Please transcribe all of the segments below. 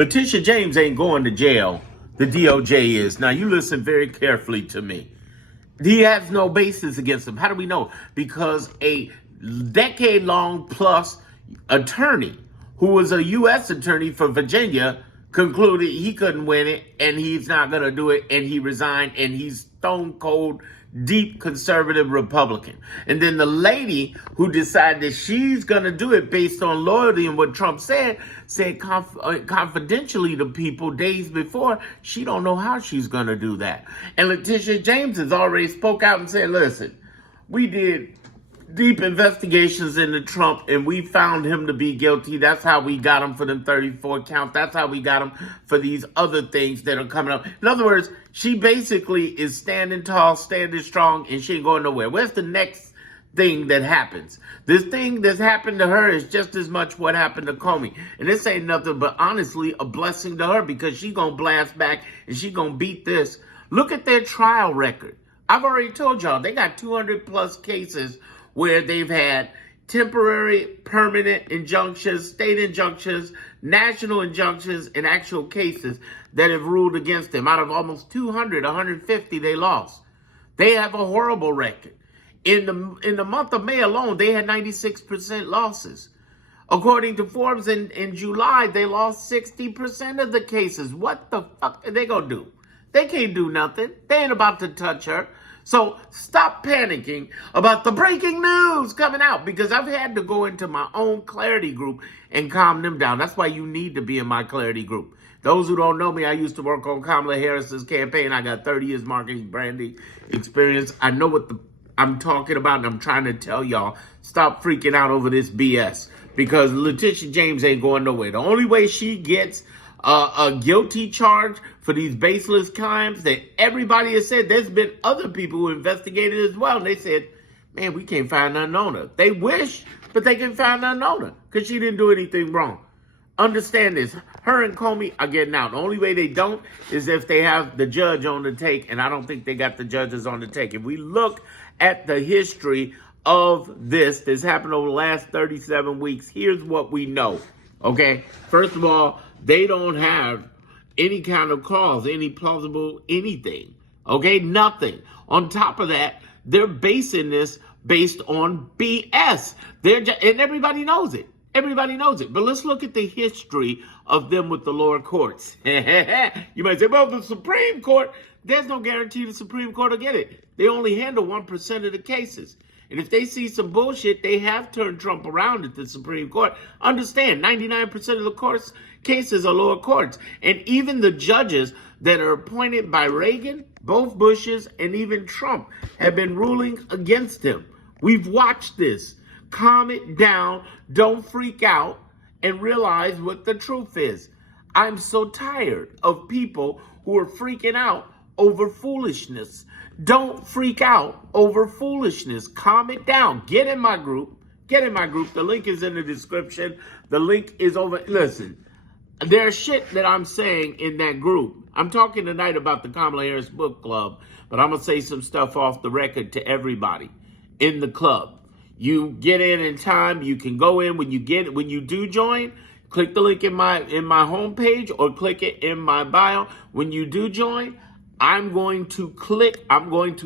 Leticia James ain't going to jail. The DOJ is. Now, you listen very carefully to me. He has no basis against him. How do we know? Because a decade-long plus attorney who was a U.S. attorney for Virginia concluded he couldn't win it and he's not going to do it, and he resigned, and he's stone cold deep conservative Republican. And then the lady who decided that she's going to do it based on loyalty and what Trump said confidentially to people days before, she don't know how she's going to do that. And Leticia James has already spoke out and said, listen, we did deep investigations into Trump and we found him to be guilty. That's how we got him for them 34 counts. That's how we got him for these other things that are coming up. In other words, she basically is standing tall, standing strong, and she ain't going nowhere. Where's the next thing that happens? This thing that's happened to her is just as much what happened to Comey. And this ain't nothing but honestly a blessing to her, because she gonna blast back and she gonna beat this. Look at their trial record. I've already told y'all they got 200 plus cases where they've had temporary, permanent injunctions, state injunctions, national injunctions, and actual cases that have ruled against them. Out of almost 200, 150 they lost. They have a horrible record. In the month of May alone, they had 96% losses. According to Forbes, in July, they lost 60% of the cases. What the fuck are they gonna do? They can't do nothing. They ain't about to touch her. So stop panicking about the breaking news coming out, because I've had to go into my own clarity group and calm them down. That's why you need to be in my clarity group. Those who don't know me, I used to work on Kamala Harris's campaign. I got 30 years marketing branding experience. I know what I'm talking about, and I'm trying to tell y'all, stop freaking out over this BS, because Leticia James ain't going nowhere. The only way she gets a guilty charge for these baseless crimes that everybody has said, there's been other people who investigated as well, and they said, man, we can't find nothing on her. They wish, but they can find nothing on her because she didn't do anything wrong. Understand this. Her and Comey are getting out. The only way they don't is if they have the judge on the take, and I don't think they got the judges on the take. If we look at the history of this that's happened over the last 37 weeks, here's what we know, okay? First of all, they don't have any kind of cause, any plausible anything, okay? Nothing. On top of that, they're basing this based on BS. And everybody knows it. Everybody knows it. But let's look at the history of them with the lower courts. You might say, well, the Supreme Court, there's no guarantee the Supreme Court will get it. They only handle 1% of the cases. And if they see some bullshit, they have turned Trump around at the Supreme Court. Understand, 99% of the cases are lower courts. And even the judges that are appointed by Reagan, both Bushes, and even Trump have been ruling against him. We've watched this. Calm it down. Don't freak out and realize what the truth is. I'm so tired of people who are freaking out over foolishness. Don't freak out over foolishness. Calm it down. Get in my group. Get in my group. The link is in the description. The link is over. Listen, there's shit that I'm saying in that group. I'm talking tonight about the Kamala Harris Book Club, but I'm going to say some stuff off the record to everybody in the club. You get in time. You can go in when you do join. Click the link in my homepage or click it in my bio. When you do join, I'm going to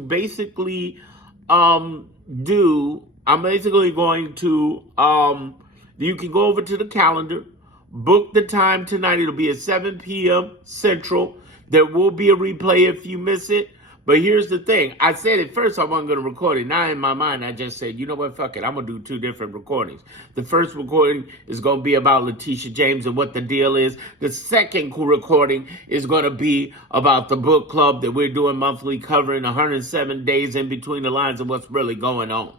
basically you can go over to the calendar, book the time tonight. It'll be at 7 p.m. Central. There will be a replay if you miss it. But here's the thing. I said at first I wasn't going to record it. Now in my mind, I just said, you know what, fuck it. I'm going to do 2 different recordings. The first recording is going to be about Leticia James and what the deal is. The second recording is going to be about the book club that we're doing monthly, covering 107 days in between the lines of what's really going on.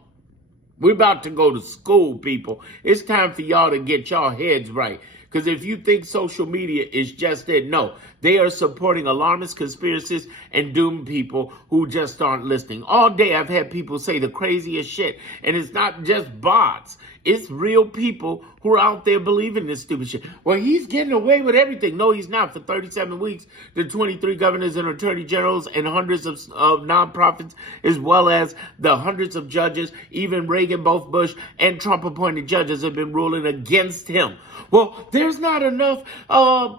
We're about to go to school, people. It's time for y'all to get y'all heads right. Because if you think social media is just it, no. They are supporting alarmist conspiracists and doomed people who just aren't listening. All day I've had people say the craziest shit. And it's not just bots. It's real people who are out there believing this stupid shit. Well, he's getting away with everything. No, he's not. For 37 weeks, the 23 governors and attorney generals and hundreds of nonprofits, as well as the hundreds of judges, even Reagan, both Bush and Trump appointed judges have been ruling against him. Well, there's not enough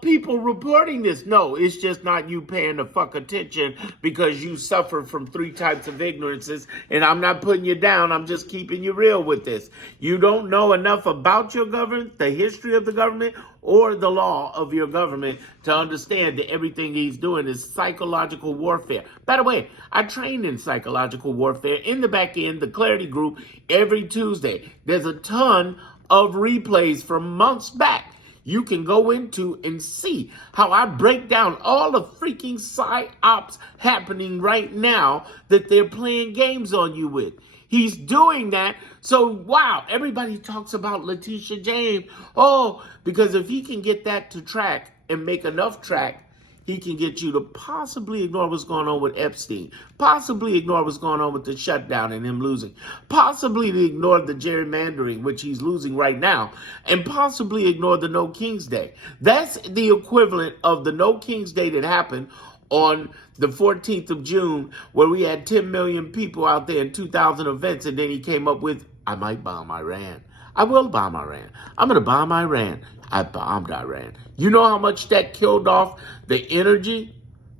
people reporting this. No, it's just not you paying the fuck attention because you suffer from 3 types of ignorances. And I'm not putting you down. I'm just keeping you real with this. You don't know enough about your government, the history of the government, or the law of your government to understand that everything he's doing is psychological warfare. By the way, I train in psychological warfare in the back end, the Clarity Group, every Tuesday. There's a ton of replays from months back you can go into and see how I break down all the freaking psyops happening right now that they're playing games on you with. He's doing that. So, wow, everybody talks about Leticia James. Oh, because if he can get that to track and make enough track, he can get you to possibly ignore what's going on with Epstein, possibly ignore what's going on with the shutdown and him losing, possibly to ignore the gerrymandering, which he's losing right now, and possibly ignore the No King's Day. That's the equivalent of the No King's Day that happened on the 14th of June, where we had 10 million people out there in 2,000 events, and then he came up with, I might bomb Iran. I will bomb Iran. I'm going to bomb Iran. I bombed Iran. You know how much that killed off the energy,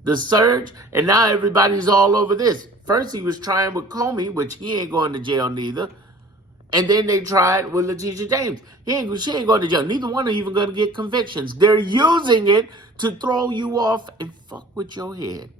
the surge? And now everybody's all over this. First, he was trying with Comey, which he ain't going to jail neither. And then they tried with Leticia James. She ain't going to jail. Neither one are even going to get convictions. They're using it to throw you off and fuck with your head.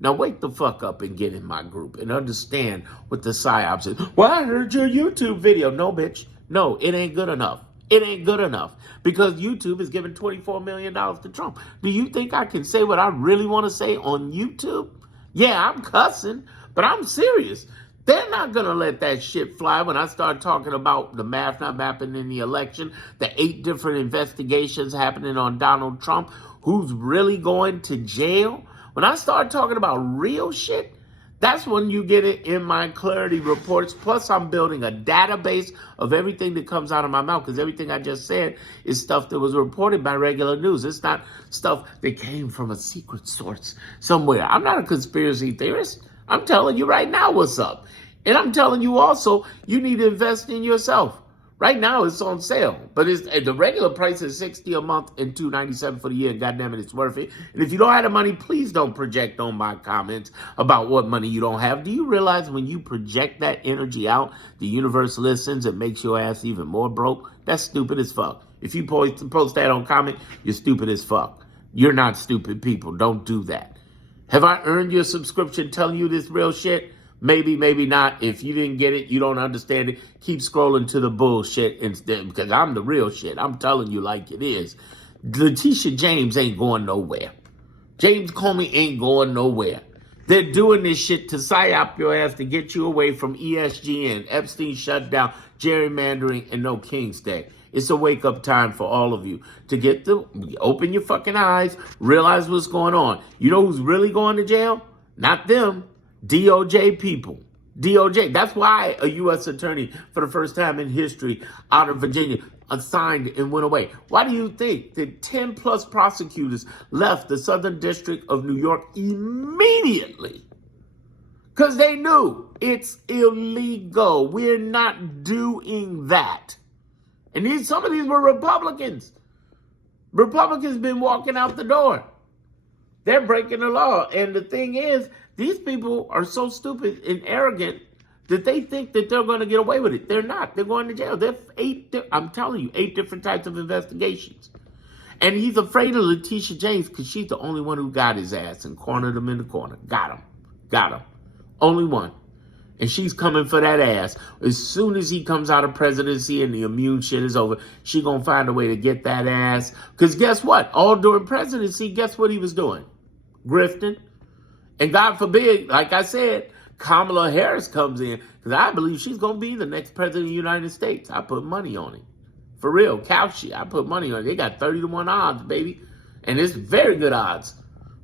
Now wake the fuck up and get in my group and understand what the psyops is. Well, I heard your YouTube video. No, bitch. No, it ain't good enough. It ain't good enough because YouTube is giving $24 million to Trump. Do you think I can say what I really want to say on YouTube? Yeah, I'm cussing, but I'm serious. They're not going to let that shit fly when I start talking about the math not mapping in the election, the 8 different investigations happening on Donald Trump, who's really going to jail. When I start talking about real shit, that's when you get it in my Clarity reports. Plus, I'm building a database of everything that comes out of my mouth because everything I just said is stuff that was reported by regular news. It's not stuff that came from a secret source somewhere. I'm not a conspiracy theorist. I'm telling you right now what's up. And I'm telling you also, you need to invest in yourself. Right now, it's on sale, but the regular price is $60 a month and $297 for the year. Goddamn it, it's worth it. And if you don't have the money, please don't project on my comments about what money you don't have. Do you realize when you project that energy out, the universe listens and makes your ass even more broke? That's stupid as fuck. If you post that on comment, you're stupid as fuck. You're not stupid people. Don't do that. Have I earned your subscription telling you this real shit? Maybe, maybe not. If you didn't get it, you don't understand it, keep scrolling to the bullshit instead because I'm the real shit. I'm telling you like it is. Leticia James ain't going nowhere. James Comey ain't going nowhere. They're doing this shit to psyop your ass to get you away from ESGN, Epstein shutdown, gerrymandering, and No King's Day. It's a wake-up time for all of you to open your fucking eyes, realize what's going on. You know who's really going to jail? Not them. DOJ people. DOJ. That's why a U.S. attorney, for the first time in history, out of Virginia, assigned and went away. Why do you think that 10 plus prosecutors left the Southern District of New York immediately? Because they knew it's illegal. We're not doing that. And some of these were Republicans. Republicans been walking out the door. They're breaking the law. And the thing is, these people are so stupid and arrogant that they think that they're going to get away with it. They're not. They're going to jail. I'm telling you, 8 different types of investigations. And he's afraid of Leticia James because she's the only one who got his ass and cornered him in the corner. Got him. Only one. And she's coming for that ass. As soon as he comes out of presidency and the immune shit is over, she going to find a way to get that ass. Because guess what? All during presidency, guess what he was doing? Grifting. And God forbid, like I said, Kamala Harris comes in because I believe she's going to be the next president of the United States. I put money on it. For real, couch shit. I put money on it. They got 30-1 odds, baby. And it's very good odds.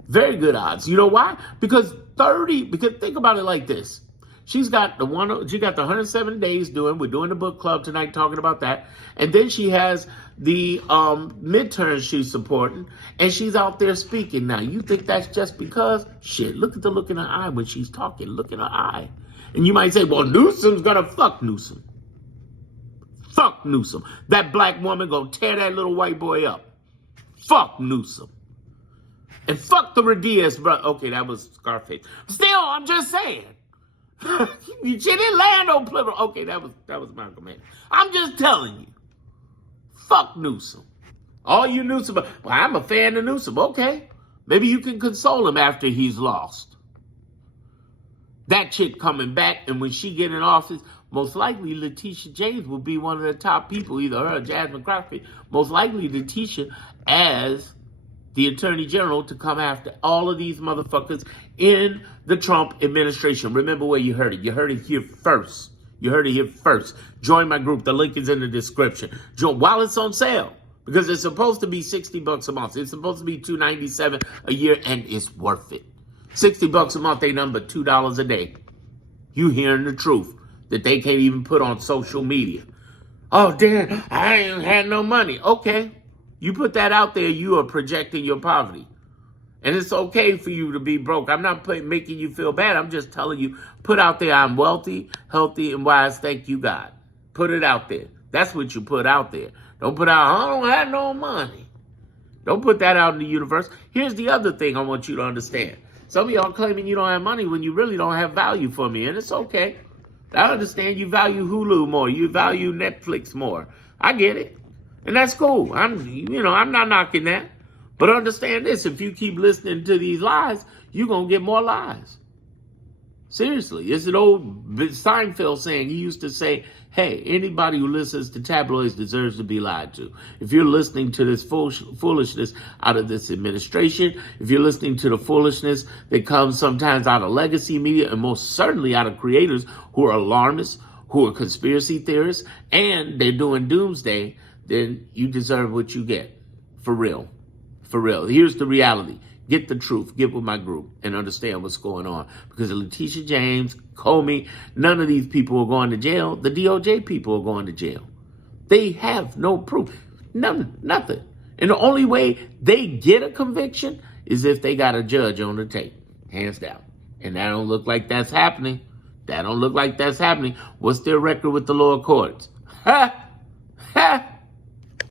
Very good odds. You know why? Because think about it like this. She got the 107 days doing. We're doing the book club tonight, talking about that. And then she has the midterms she's supporting, and she's out there speaking. Now, you think that's just because? Shit, look at the look in her eye when she's talking. Look in her eye. And you might say, well, Newsom's gonna fuck Newsom. Fuck Newsom. That black woman gonna tear that little white boy up. Fuck Newsom. And fuck the Radias, brother. Okay, that was Scarface. Still, I'm just saying. She didn't land on Plymouth. Okay, that was Malcolm X. I'm just telling you. Fuck Newsom. All you Newsom, well, I'm a fan of Newsom. Okay. Maybe you can console him after he's lost. That chick coming back, and when she get in office, most likely Leticia James will be one of the top people, either her or Jasmine Crockett. Most likely Leticia as the Attorney General to come after all of these motherfuckers in the Trump administration. Remember where you heard it. You heard it here first. You heard it here first. Join my group. The link is in the description. Join while it's on sale, because it's supposed to be $60 a month. It's supposed to be $297 a year, and it's worth it. $60 a month ain't nothing but $2 a day. You hearing the truth that they can't even put on social media. Oh, damn, I ain't had no money. Okay. You put that out there, you are projecting your poverty. And it's okay for you to be broke. I'm not making you feel bad. I'm just telling you, put out there, I'm wealthy, healthy, and wise. Thank you, God. Put it out there. That's what you put out there. Don't put out, I don't have no money. Don't put that out in the universe. Here's the other thing I want you to understand. Some of y'all claiming you don't have money when you really don't have value for me. And it's okay. I understand you value Hulu more. You value Netflix more. I get it. And that's cool. I'm not knocking that. But understand this, if you keep listening to these lies, you're going to get more lies. Seriously. It's an old Seinfeld saying. He used to say, hey, anybody who listens to tabloids deserves to be lied to. If you're listening to this foolishness out of this administration, if you're listening to the foolishness that comes sometimes out of legacy media, and most certainly out of creators who are alarmists, who are conspiracy theorists, and they're doing doomsday, then you deserve what you get. For real. For real. Here's the reality. Get the truth. Get with my group and understand what's going on. Because Leticia James, Comey, none of these people are going to jail. The DOJ people are going to jail. They have no proof. Nothing. And the only way they get a conviction is if they got a judge on the tape. Hands down. And that don't look like that's happening. That don't look like that's happening. What's their record with the lower courts? Ha! Ha!